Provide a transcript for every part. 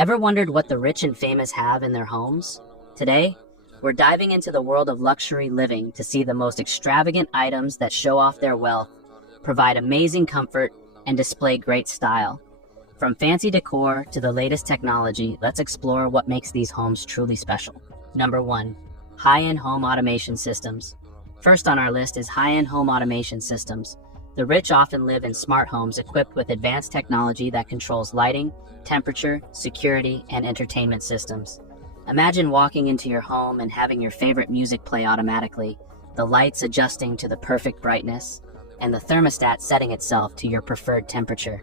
Ever wondered what the rich and famous have in their homes? Today, we're diving into the world of luxury living to see the most extravagant items that show off their wealth, provide amazing comfort, and display great style. From fancy decor to the latest technology, let's explore what makes these homes truly special. Number 1. High-end home automation systems. First on our list is high-end home automation systems. The rich often live in smart homes equipped with advanced technology that controls lighting, temperature, security, and entertainment systems. Imagine walking into your home and having your favorite music play automatically, the lights adjusting to the perfect brightness, and the thermostat setting itself to your preferred temperature.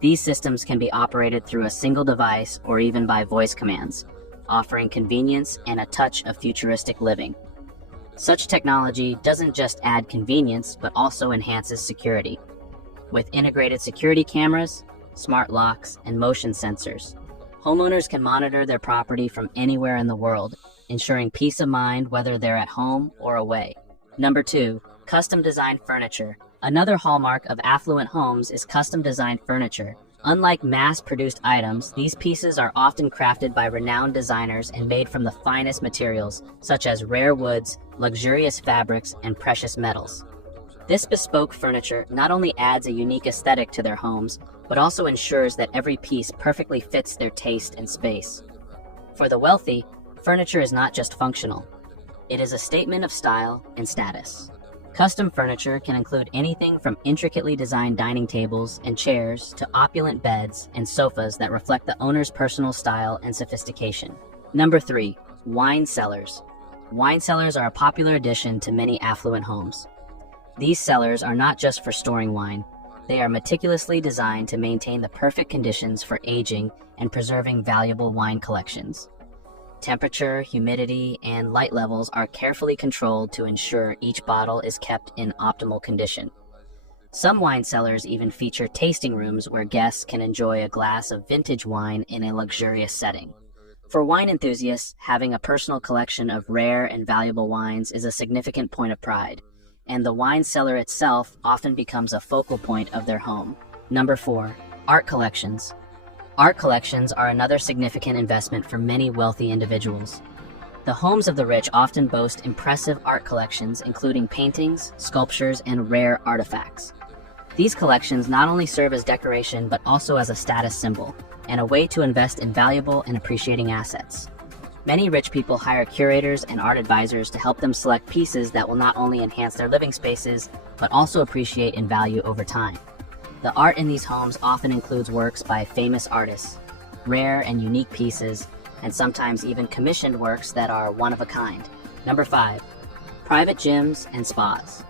These systems can be operated through a single device or even by voice commands, offering convenience and a touch of futuristic living. Such technology doesn't just add convenience, but also enhances security. With integrated security cameras, smart locks, and motion sensors, homeowners can monitor their property from anywhere in the world, ensuring peace of mind whether they're at home or away. Number 2. Custom designed furniture. Another hallmark of affluent homes is custom designed furniture. Unlike mass-produced items, these pieces are often crafted by renowned designers and made from the finest materials, such as rare woods, luxurious fabrics, and precious metals. This bespoke furniture not only adds a unique aesthetic to their homes, but also ensures that every piece perfectly fits their taste and space. For the wealthy, furniture is not just functional. It is a statement of style and status. Custom furniture can include anything from intricately designed dining tables and chairs to opulent beds and sofas that reflect the owner's personal style and sophistication. Number 3. Wine cellars. Wine cellars are a popular addition to many affluent homes. These cellars are not just for storing wine. They are meticulously designed to maintain the perfect conditions for aging and preserving valuable wine collections. Temperature, humidity, and light levels are carefully controlled to ensure each bottle is kept in optimal condition. Some wine cellars even feature tasting rooms where guests can enjoy a glass of vintage wine in a luxurious setting. For wine enthusiasts, having a personal collection of rare and valuable wines is a significant point of pride, and the wine cellar itself often becomes a focal point of their home. Number 4. Art collections. Art collections are another significant investment for many wealthy individuals. The homes of the rich often boast impressive art collections, including paintings, sculptures, and rare artifacts. These collections not only serve as decoration, but also as a status symbol and a way to invest in valuable and appreciating assets. Many rich people hire curators and art advisors to help them select pieces that will not only enhance their living spaces, but also appreciate in value over time. The art in these homes often includes works by famous artists, rare and unique pieces, and sometimes even commissioned works that are one of a kind. Number 5. Private gyms and spas.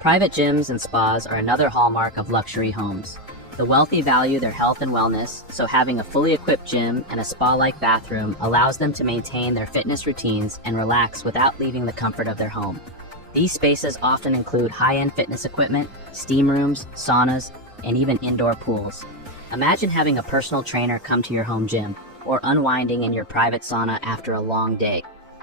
Private gyms and spas are another hallmark of luxury homes. The wealthy value their health and wellness, so having a fully equipped gym and a spa-like bathroom allows them to maintain their fitness routines and relax without leaving the comfort of their home. These spaces often include high-end fitness equipment, steam rooms, saunas, and even indoor pools. Imagine having a personal trainer come to your home gym, or unwinding in your private sauna after a long day.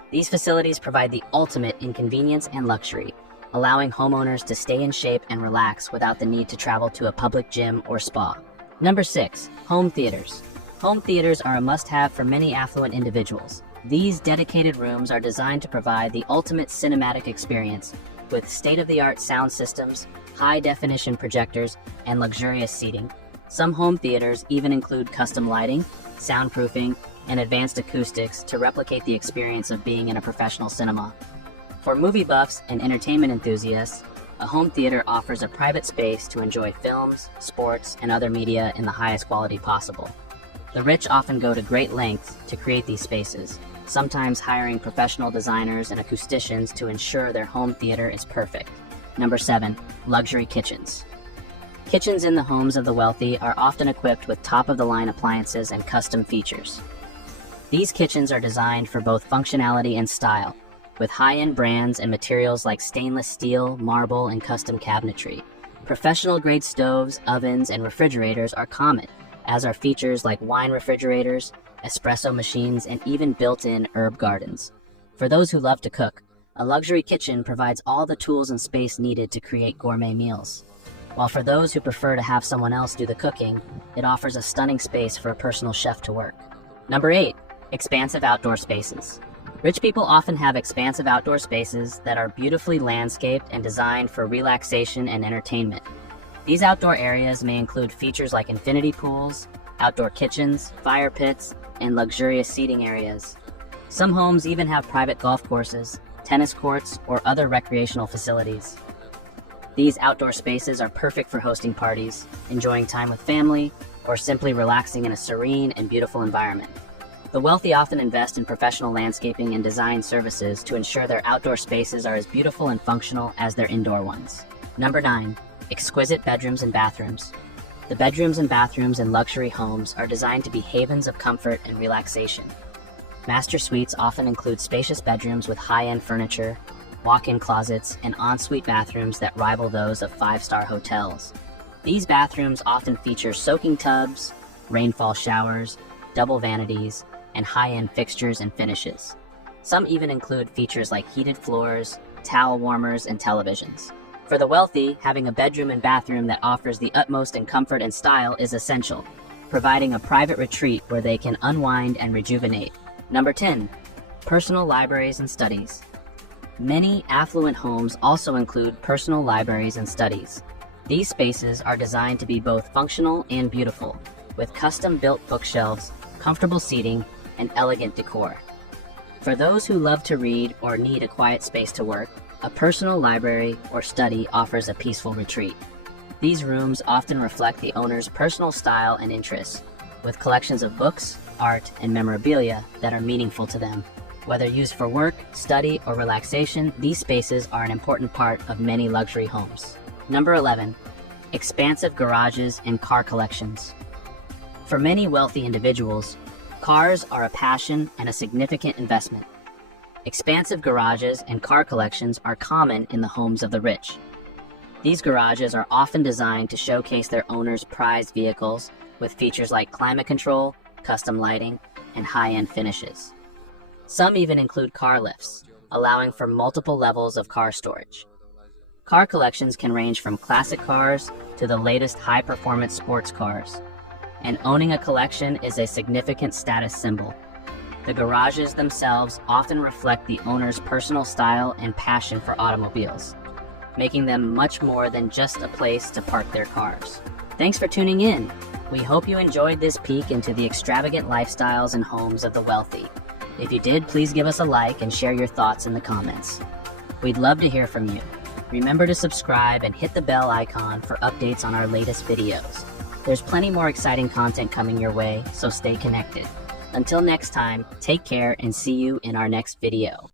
These facilities provide the ultimate in convenience and luxury, allowing homeowners to stay in shape and relax without the need to travel to a public gym or spa. Number 6. Home theaters. Home theaters are a must-have for many affluent individuals. These dedicated rooms are designed to provide the ultimate cinematic experience with state-of-the-art sound systems, high-definition projectors, and luxurious seating. Some home theaters even include custom lighting, soundproofing, and advanced acoustics to replicate the experience of being in a professional cinema. For movie buffs and entertainment enthusiasts, a home theater offers a private space to enjoy films, sports, and other media in the highest quality possible. The rich often go to great lengths to create these spaces, sometimes hiring professional designers and acousticians to ensure their home theater is perfect. Number 7. Luxury kitchens. Kitchens in the homes of the wealthy are often equipped with top-of-the-line appliances and custom features. These kitchens are designed for both functionality and style, with high-end brands and materials like stainless steel, marble, and custom cabinetry. Professional-grade stoves, ovens, and refrigerators are common, as are features like wine refrigerators, espresso machines, and even built-in herb gardens. For those who love to cook, a luxury kitchen provides all the tools and space needed to create gourmet meals. While for those who prefer to have someone else do the cooking, it offers a stunning space for a personal chef to work. Number 8. Expansive outdoor spaces. Rich people often have expansive outdoor spaces that are beautifully landscaped and designed for relaxation and entertainment. These outdoor areas may include features like infinity pools, outdoor kitchens, fire pits, and luxurious seating areas. Some homes even have private golf courses, tennis courts, or other recreational facilities. These outdoor spaces are perfect for hosting parties, enjoying time with family, or simply relaxing in a serene and beautiful environment. The wealthy often invest in professional landscaping and design services to ensure their outdoor spaces are as beautiful and functional as their indoor ones. Number 9. Exquisite bedrooms and bathrooms. The bedrooms and bathrooms in luxury homes are designed to be havens of comfort and relaxation. Master suites often include spacious bedrooms with high-end furniture, walk-in closets, and ensuite bathrooms that rival those of five-star hotels. These bathrooms often feature soaking tubs, rainfall showers, double vanities, and high-end fixtures and finishes. Some even include features like heated floors, towel warmers, and televisions. For the wealthy, having a bedroom and bathroom that offers the utmost in comfort and style is essential, providing a private retreat where they can unwind and rejuvenate. Number 10. Personal libraries and studies. Many affluent homes also include personal libraries and studies. These spaces are designed to be both functional and beautiful, with custom-built bookshelves, comfortable seating, and elegant decor. For those who love to read or need a quiet space to work, a personal library or study offers a peaceful retreat. These rooms often reflect the owner's personal style and interests, with collections of books, art, and memorabilia that are meaningful to them. Whether used for work, study, or relaxation, these spaces are an important part of many luxury homes. Number 11. Expansive garages and car collections. For many wealthy individuals, cars are a passion and a significant investment. Expansive garages and car collections are common in the homes of the rich. These garages are often designed to showcase their owners' prized vehicles with features like climate control, custom lighting, and high-end finishes. Some even include car lifts, allowing for multiple levels of car storage. Car collections can range from classic cars to the latest high-performance sports cars, and owning a collection is a significant status symbol. The garages themselves often reflect the owner's personal style and passion for automobiles, making them much more than just a place to park their cars. Thanks for tuning in. We hope you enjoyed this peek into the extravagant lifestyles and homes of the wealthy. If you did, please give us a like and share your thoughts in the comments. We'd love to hear from you. Remember to subscribe and hit the bell icon for updates on our latest videos. There's plenty more exciting content coming your way, so stay connected. Until next time, take care and see you in our next video.